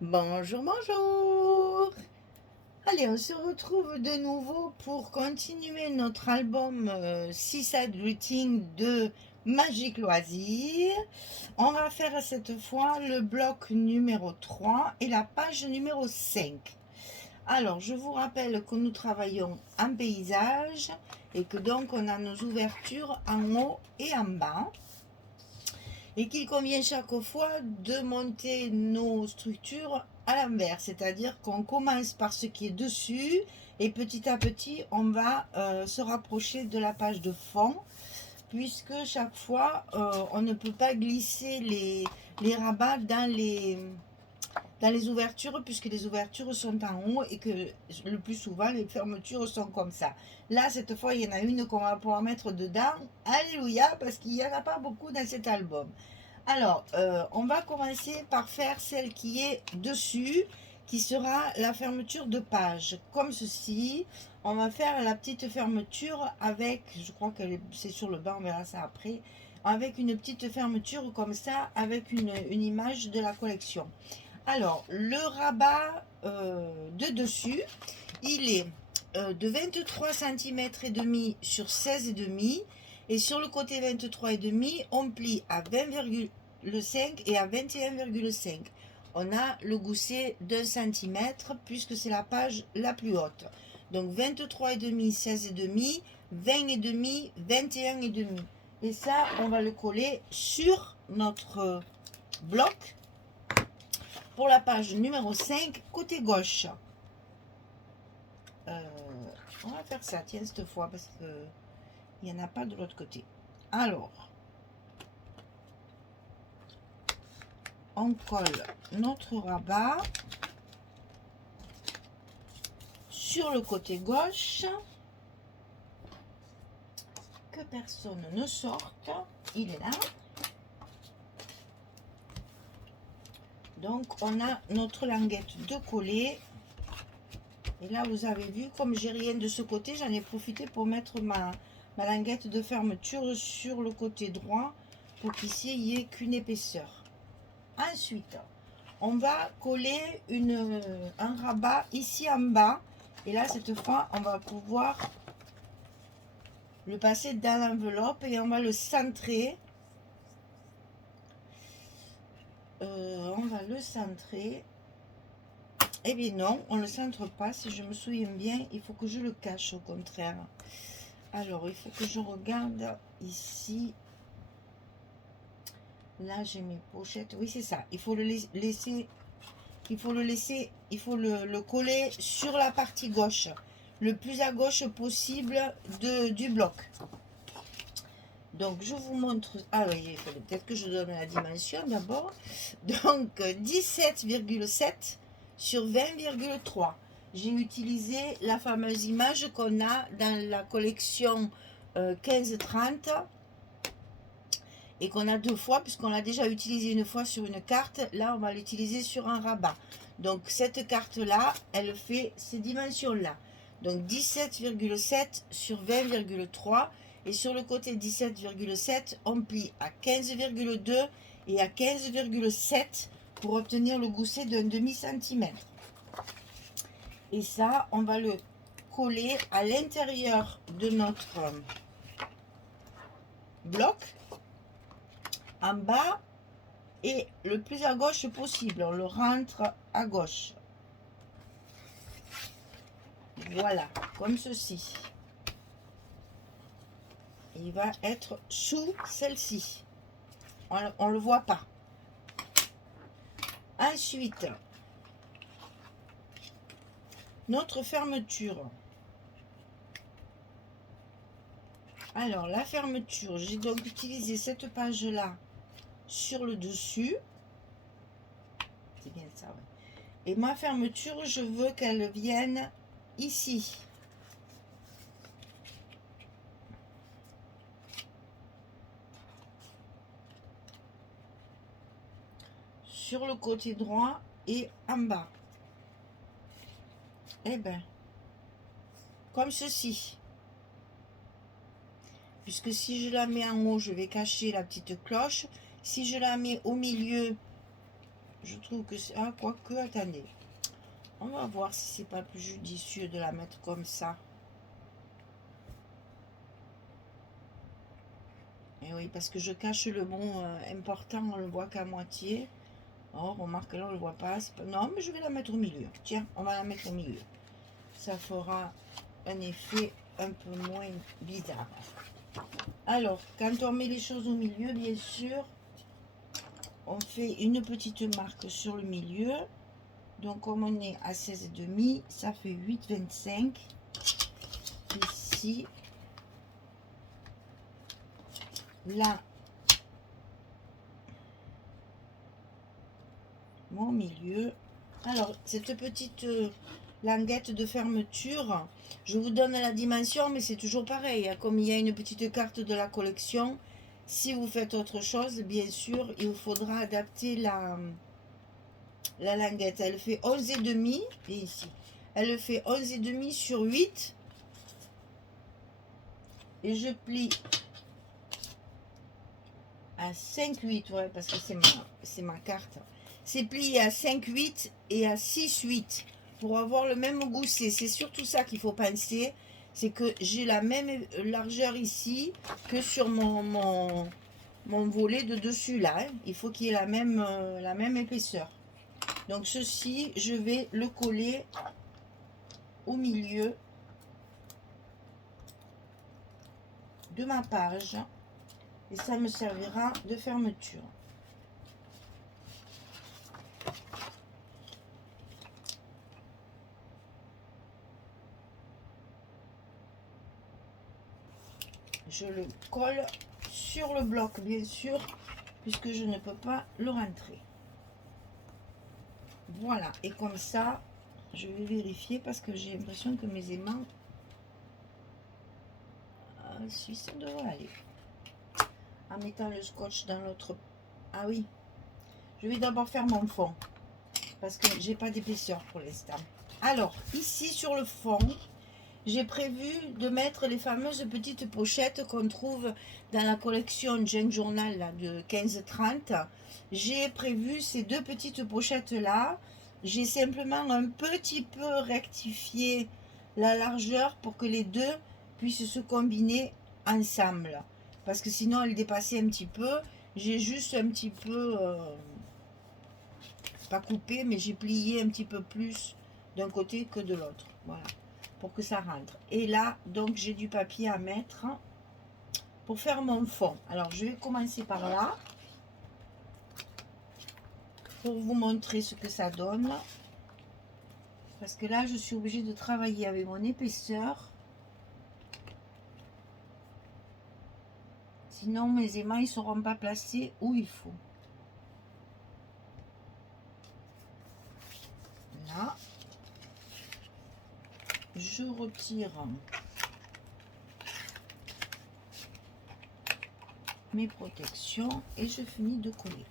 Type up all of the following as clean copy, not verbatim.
Bonjour, bonjour. Allez, on se retrouve de nouveau pour continuer notre album Seaside Greeting de Magique Loisirs. On va faire cette fois le bloc numéro 3 et la page numéro 5. Alors, je vous rappelle que nous travaillons en paysage et que donc on a nos ouvertures en haut et en bas et qu'il convient chaque fois de monter nos structures à l'envers, c'est-à-dire qu'on commence par ce qui est dessus et petit à petit on va se rapprocher de la page de fond, puisque chaque fois on ne peut pas glisser les rabats dans les ouvertures, puisque les ouvertures sont en haut et que le plus souvent les fermetures sont comme ça. Là, cette fois, il y en a une qu'on va pouvoir mettre dedans. Alléluia, parce qu'il n'y en a pas beaucoup dans cet album. Alors, on va commencer par faire celle qui est dessus, qui sera la fermeture de page, comme ceci. On va faire la petite fermeture avec, je crois que c'est sur le bas, on verra ça après, avec une petite fermeture comme ça, avec une image de la collection. Alors, le rabat de dessus, il est de 23 cm et demi sur 16 et demi. Et sur le côté 23 et demi, on plie à 20,5 et à 21,5. On a le gousset d'un centimètre puisque c'est la page la plus haute. Donc 23 et demi, 16 et demi, 20 et demi, 21 et demi. Et ça, on va le coller sur notre bloc pour la page numéro 5, côté gauche. On va faire ça, tiens, cette fois, parce que il n'y en a pas de l'autre côté. Alors, on colle notre rabat sur le côté gauche. Que personne ne sorte. Il est là. Donc, on a notre languette de coller. Et là, vous avez vu, comme j'ai rien de ce côté, j'en ai profité pour mettre ma languette de fermeture sur le côté droit pour qu'ici, il n'y ait qu'une épaisseur. Ensuite, on va coller un rabat ici en bas. Et là, cette fois, on va pouvoir le passer dans l'enveloppe et on va le centrer. On va le centrer. Eh bien non, on ne le centre pas. Si je me souviens bien, il faut que je le cache au contraire. Alors, il faut que je regarde ici. Là, j'ai mes pochettes. Oui, c'est ça. Il faut le laisser. Il faut le coller sur la partie gauche, le plus à gauche possible du bloc. Donc, je vous montre. Ah oui, il fallait peut-être que je donne la dimension d'abord. Donc, 17,7 sur 20,3. J'ai utilisé la fameuse image qu'on a dans la collection 15-30 et qu'on a deux fois, puisqu'on l'a déjà utilisé une fois sur une carte. Là, on va l'utiliser sur un rabat. Donc, cette carte-là, elle fait ces dimensions-là. Donc, 17,7 sur 20,3. Et sur le côté 17,7, on plie à 15,2 et à 15,7 pour obtenir le gousset d'un demi-centimètre. Et ça, on va le coller à l'intérieur de notre bloc, en bas et le plus à gauche possible. On le rentre à gauche. Voilà, comme ceci. Il va être sous celle-ci. On ne le voit pas. Ensuite, notre fermeture. Alors, la fermeture, j'ai donc utilisé cette page-là sur le dessus. C'est bien ça, ouais. Et ma fermeture, je veux qu'elle vienne ici. Sur le côté droit et en bas. Eh bien, comme ceci. Puisque si je la mets en haut, je vais cacher la petite cloche. Si je la mets au milieu, Je trouve que c'est... Ah, quoique, attendez. On va voir si c'est pas plus judicieux de la mettre comme ça. Et oui, parce que je cache le bon important, on le voit qu'à moitié. Oh, remarque là, on le voit pas. Non, mais je vais la mettre au milieu. Tiens, on va la mettre au milieu. Ça fera un effet un peu moins bizarre. Alors, quand on met les choses au milieu, bien sûr, on fait une petite marque sur le milieu. Donc, comme on est à 16,5, ça fait 8,25. Ici, là, mon milieu. Alors, cette petite languette de fermeture, je vous donne la dimension, mais c'est toujours pareil. Comme il y a une petite carte de la collection, si vous faites autre chose, bien sûr, il vous faudra adapter la languette. Elle fait 11,5, et ici, elle fait 11,5 sur 8. Et je plie à 5,8, ouais, parce que c'est ma carte. C'est plié à 5,8 et à 6,8 pour avoir le même gousset. C'est surtout ça qu'il faut penser. C'est que j'ai la même largeur ici que sur mon volet de dessus là. Hein. Il faut qu'il y ait la même épaisseur. Donc ceci, je vais le coller au milieu de ma page. Et ça me servira de fermeture. Je le colle sur le bloc, bien sûr, puisque je ne peux pas le rentrer. Voilà, et comme ça, je vais vérifier parce que j'ai l'impression que mes aimants... Ah, si, ça devrait aller. En mettant le scotch dans l'autre... Ah oui, je vais d'abord faire mon fond, parce que j'ai pas d'épaisseur pour l'instant. Alors, ici sur le fond, j'ai prévu de mettre les fameuses petites pochettes qu'on trouve dans la collection Junk Journal là, de 15-30. J'ai prévu ces deux petites pochettes là. J'ai simplement un petit peu rectifié la largeur pour que les deux puissent se combiner ensemble. Parce que sinon elles dépassaient un petit peu. J'ai juste un petit peu, pas coupé, mais j'ai plié un petit peu plus d'un côté que de l'autre. Voilà, pour que ça rentre. Et là, donc, j'ai du papier à mettre pour faire mon fond. Alors, je vais commencer par là pour vous montrer ce que ça donne. Parce que là, je suis obligée de travailler avec mon épaisseur. Sinon, mes aimants, ils ne seront pas placés où il faut. Là, je retire mes protections et je finis de coller.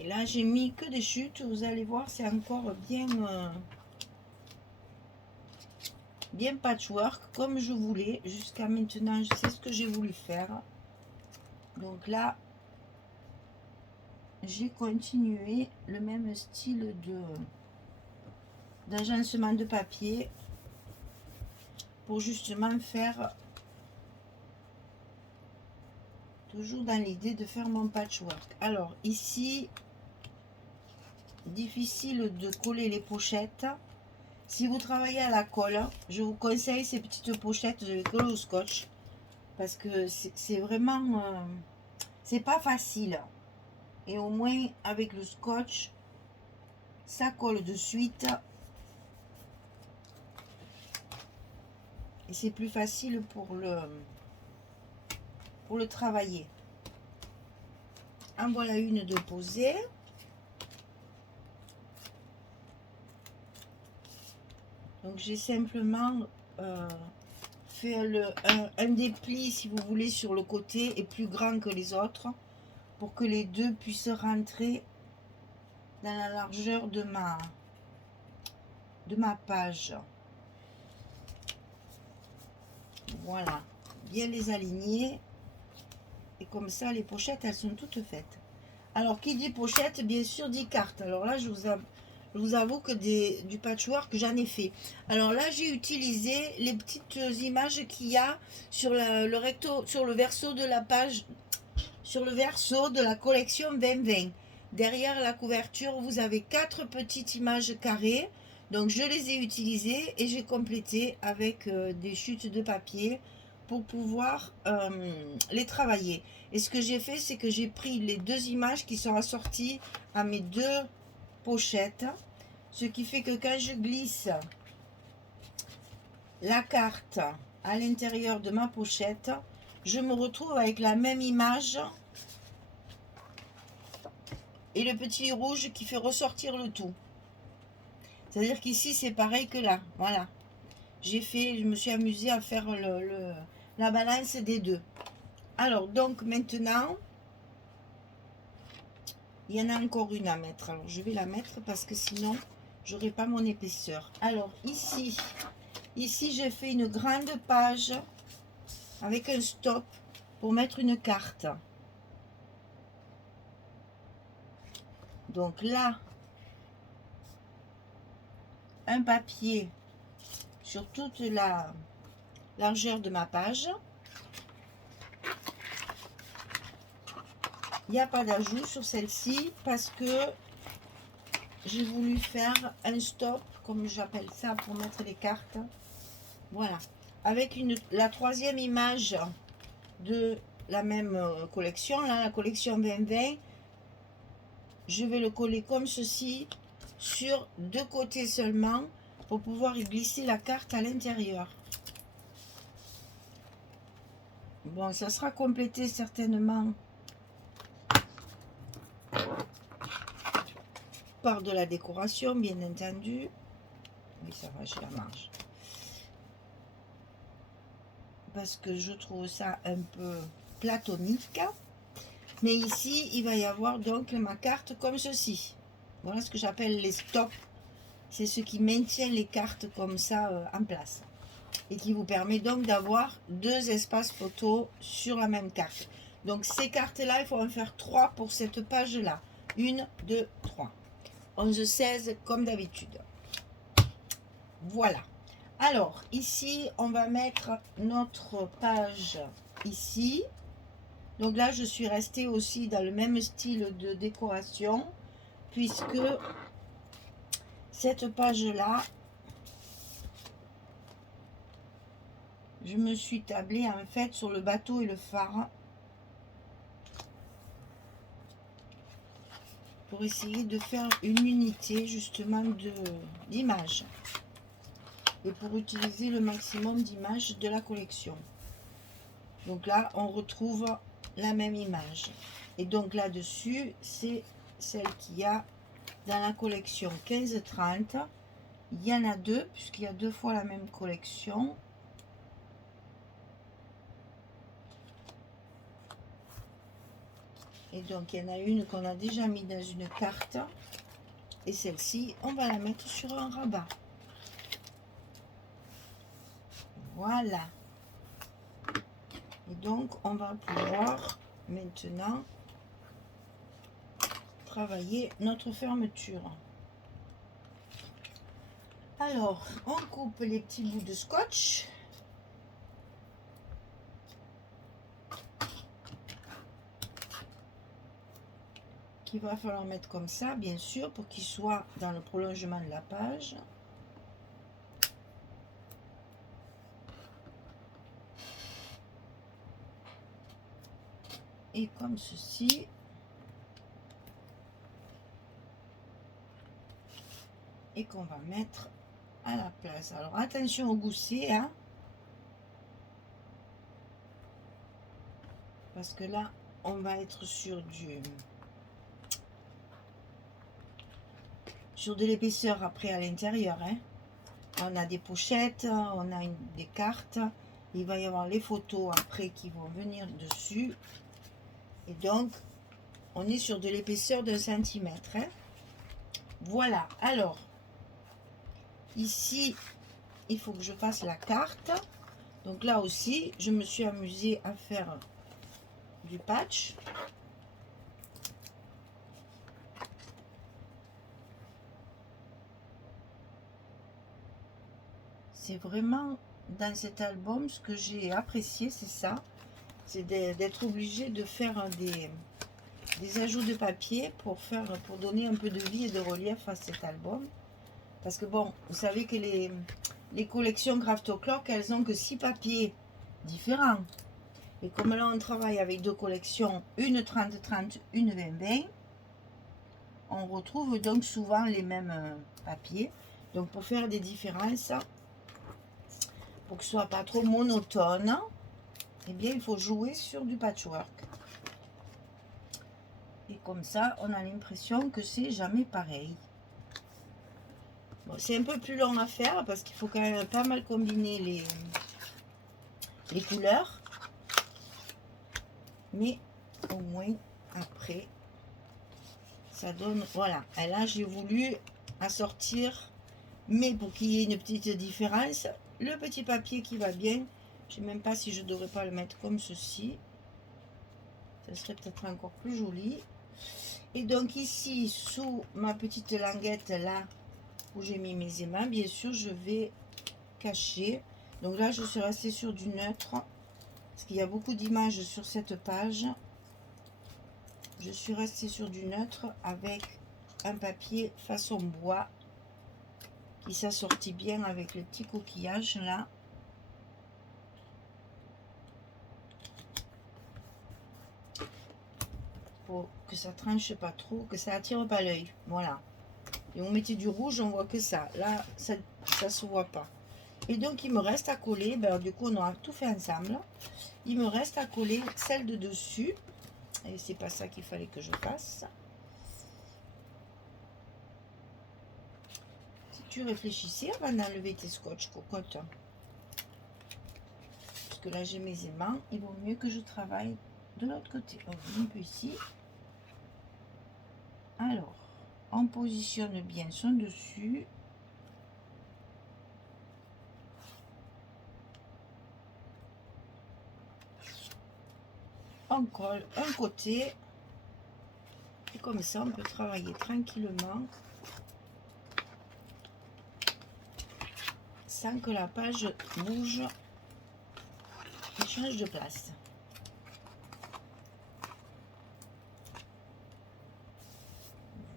Et là, j'ai mis que des chutes. Vous allez voir, c'est encore bien patchwork, comme je voulais. Jusqu'à maintenant, je sais ce que j'ai voulu faire. Donc là, j'ai continué le même style d'agencement de papier pour justement faire, toujours dans l'idée de faire mon patchwork. Alors ici, difficile de coller les pochettes. Si vous travaillez à la colle, je vous conseille ces petites pochettes de colle au scotch parce que c'est vraiment c'est pas facile, et au moins avec le scotch ça colle de suite et c'est plus facile pour le travailler. En voilà une de posée. Donc j'ai simplement fait un dépli, si vous voulez, sur le côté est plus grand que les autres pour que les deux puissent rentrer dans la largeur de ma page. Voilà, bien les aligner. Et comme ça, les pochettes, elles sont toutes faites. Alors, qui dit pochette, bien sûr, dit carte. Alors là, je vous avoue que du patchwork, j'en ai fait. Alors là, j'ai utilisé les petites images qu'il y a sur le verso de la page, sur le verso de la collection 2020. Derrière la couverture, vous avez 4 petites images carrées. Donc, je les ai utilisées et j'ai complété avec des chutes de papier pour pouvoir les travailler. Et ce que j'ai fait, c'est que j'ai pris les 2 images qui sont assorties à mes 2 pochettes. Ce qui fait que quand je glisse la carte à l'intérieur de ma pochette, je me retrouve avec la même image et le petit rouge qui fait ressortir le tout. C'est-à-dire qu'ici, c'est pareil que là. Voilà. Je me suis amusée à faire la balance des deux. Alors, donc, maintenant, il y en a encore une à mettre. Alors, je vais la mettre parce que sinon, j'aurai pas mon épaisseur. Alors, ici, j'ai fait une grande page avec un stop pour mettre une carte. Donc là, un papier sur toute la largeur de ma page. Il n'y a pas d'ajout sur celle-ci parce que j'ai voulu faire un stop, comme j'appelle ça, pour mettre les cartes. Voilà. Avec la 3e image de la même collection, là, la collection 2020, je vais le coller comme ceci sur 2 côtés seulement pour pouvoir y glisser la carte à l'intérieur. Bon, ça sera complété certainement par de la décoration, bien entendu. Oui, ça va, j'ai la marge. Parce que je trouve ça un peu platonique. Mais ici, il va y avoir donc ma carte comme ceci. Voilà ce que j'appelle les stops. C'est ce qui maintient les cartes comme ça en place. Et qui vous permet donc d'avoir 2 espaces photos sur la même carte. Donc ces cartes-là, il faut en faire 3 pour cette page-là. 1, 2, 3. 11, 16 comme d'habitude. Voilà. Alors, ici, on va mettre notre page ici. Donc là, je suis restée aussi dans le même style de décoration, puisque cette page-là, je me suis tablée en fait sur le bateau et le phare pour essayer de faire une unité justement d'images et pour utiliser le maximum d'images de la collection. Donc là, on retrouve la même image. Et donc là-dessus, c'est celle qu'il y a dans la collection 15-30. Il y en a 2, puisqu'il y a 2 fois la même collection. Et donc, il y en a une qu'on a déjà mis dans une carte. Et celle-ci, on va la mettre sur un rabat. Voilà. Et donc, on va pouvoir maintenant travailler notre fermeture. Alors, on coupe les petits bouts de scotch. Qu'il va falloir mettre comme ça, bien sûr, pour qu'il soit dans le prolongement de la page. Et comme ceci. Et qu'on va mettre à la place. Alors attention au gousset, hein, parce que là on va être sur de l'épaisseur après à l'intérieur, hein. On a des pochettes, on a des cartes, il va y avoir les photos après qui vont venir dessus, et donc on est sur de l'épaisseur d'1 centimètre, hein. Voilà. Alors ici, il faut que je fasse la carte. Donc là aussi, je me suis amusée à faire du patch. C'est vraiment dans cet album ce que j'ai apprécié, c'est ça. C'est d'être obligé de faire des ajouts de papier pour donner un peu de vie et de relief à cet album. Parce que bon, vous savez que les collections Craft O'Clock, elles ont que 6 papiers différents. Et comme là on travaille avec deux collections, une 30-30, une 20-20, on retrouve donc souvent les mêmes papiers. Donc pour faire des différences, pour que ce soit pas trop monotone, eh bien il faut jouer sur du patchwork. Et comme ça, on a l'impression que c'est jamais pareil. Bon, c'est un peu plus long à faire parce qu'il faut quand même pas mal combiner les couleurs. Mais au moins après, ça donne, voilà. Et là, j'ai voulu assortir, mais pour qu'il y ait une petite différence, le petit papier qui va bien. Je ne sais même pas si je ne devrais pas le mettre comme ceci. Ça serait peut-être encore plus joli. Et donc ici, sous ma petite languette là, où j'ai mis mes aimants, bien sûr, je vais cacher. Donc là, je suis restée sur du neutre, parce qu'il y a beaucoup d'images sur cette page. Je suis restée sur du neutre avec un papier façon bois qui s'assortit bien avec le petit coquillage là. Pour que ça tranche pas trop, que ça attire pas l'œil. Voilà. Et on mettait du rouge, on voit que ça. Là, ça se voit pas. Et donc, il me reste à coller. Ben, du coup, on aura tout fait ensemble. Il me reste à coller celle de dessus. Et c'est pas ça qu'il fallait que je fasse. Si tu réfléchissais avant d'enlever tes scotch cocotte, parce que là j'ai mes aimants, il vaut mieux que je travaille de l'autre côté. On vient un peu ici. Alors, on positionne bien son dessus. On colle un côté. Et comme ça, on peut travailler tranquillement sans que la page bouge et change de place.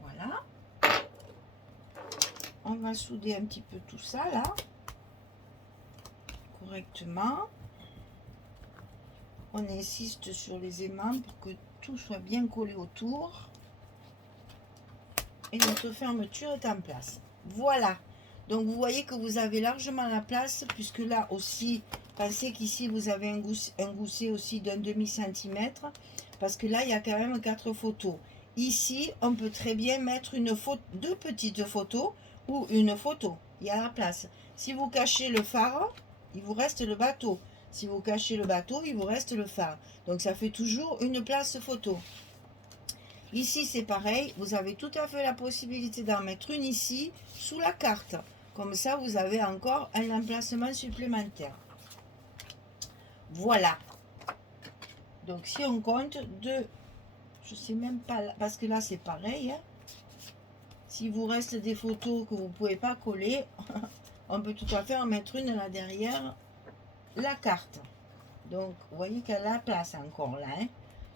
Voilà. On va souder un petit peu tout ça là, correctement. On insiste sur les aimants pour que tout soit bien collé autour. Et notre fermeture est en place. Voilà. Donc vous voyez que vous avez largement la place, puisque là aussi, pensez qu'ici vous avez un gousset aussi d'un demi-centimètre, parce que là il y a quand même 4 photos. Ici, on peut très bien mettre deux petites photos ou une photo. Il y a la place. Si vous cachez le phare, il vous reste le bateau. Si vous cachez le bateau, il vous reste le phare. Donc ça fait toujours une place photo. Ici, c'est pareil. Vous avez tout à fait la possibilité d'en mettre une ici, sous la carte. Comme ça, vous avez encore un emplacement supplémentaire. Voilà. Donc, si on compte deux, je sais même pas, parce que là, c'est pareil. Hein. S'il vous reste des photos que vous ne pouvez pas coller, on peut tout à fait en mettre une là derrière la carte. Donc, vous voyez qu'elle a la place encore là. Hein.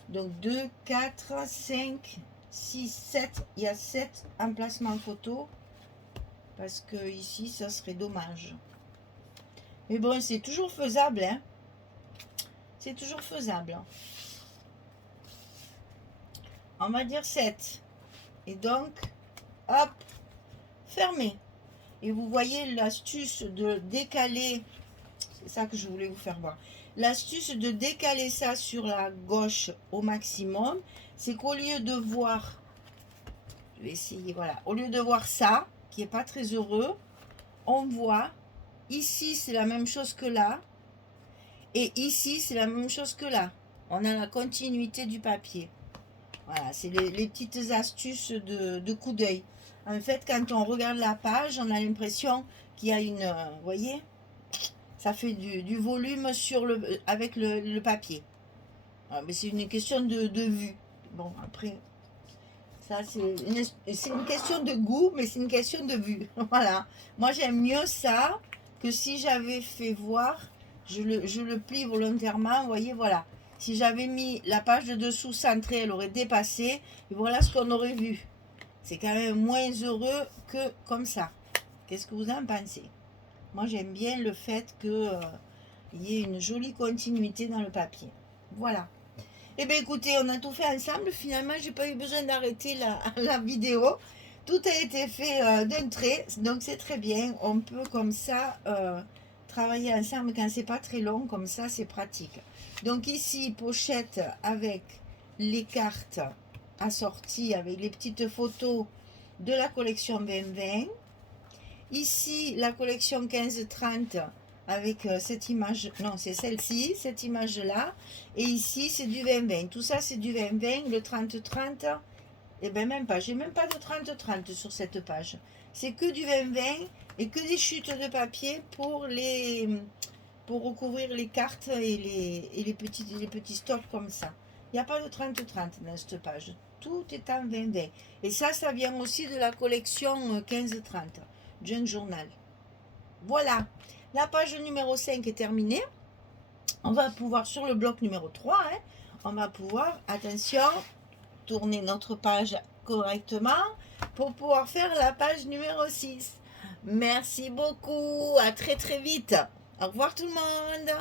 Donc 2, 4, 5, 6, 7. Il y a 7 emplacements photo. Parce que ici, ça serait dommage. Mais bon, c'est toujours faisable. Hein. C'est toujours faisable. On va dire 7. Et donc, hop, fermé. Et vous voyez l'astuce de décaler. C'est ça que je voulais vous faire voir. L'astuce de décaler ça sur la gauche au maximum, c'est qu'au lieu de voir, je vais essayer, voilà, au lieu de voir ça, qui est pas très heureux, on voit, ici c'est la même chose que là, et ici c'est la même chose que là. On a la continuité du papier. Voilà, c'est les petites astuces de coup d'œil. En fait, quand on regarde la page, on a l'impression qu'il y a une, vous voyez, ça fait du volume avec le papier. Ah, mais c'est une question de vue. Bon, après, ça, c'est une question de goût, mais c'est une question de vue. Voilà. Moi, j'aime mieux ça que si j'avais fait voir, je le plie volontairement. Vous voyez, voilà. Si j'avais mis la page de dessous centrée, elle aurait dépassé. Et voilà ce qu'on aurait vu. C'est quand même moins heureux que comme ça. Qu'est-ce que vous en pensez? Moi, j'aime bien le fait qu'il y ait une jolie continuité dans le papier. Voilà. Eh bien, écoutez, on a tout fait ensemble. Finalement, j'ai pas eu besoin d'arrêter la vidéo. Tout a été fait d'un trait, donc c'est très bien. On peut comme ça travailler ensemble quand c'est pas très long, comme ça, c'est pratique. Donc ici, pochette avec les cartes assorties, avec les petites photos de la collection 2020. Ici, la collection 15-30 avec cette image, non, c'est celle-ci, cette image-là. Et ici, c'est du 20-20. Tout ça, c'est du 20-20. Le 30-30, eh bien, même pas. J'ai même pas de 30-30 sur cette page. C'est que du 20-20 et que des chutes de papier pour recouvrir les cartes et les petits stocks comme ça. Il n'y a pas de 30-30 dans cette page. Tout est en 20-20. Et ça vient aussi de la collection 15-30. Junk Journal. Voilà, la page numéro 5 est terminée. On va pouvoir, sur le bloc numéro 3, on va pouvoir, attention, tourner notre page correctement pour pouvoir faire la page numéro 6. Merci beaucoup, à très très vite. Au revoir tout le monde.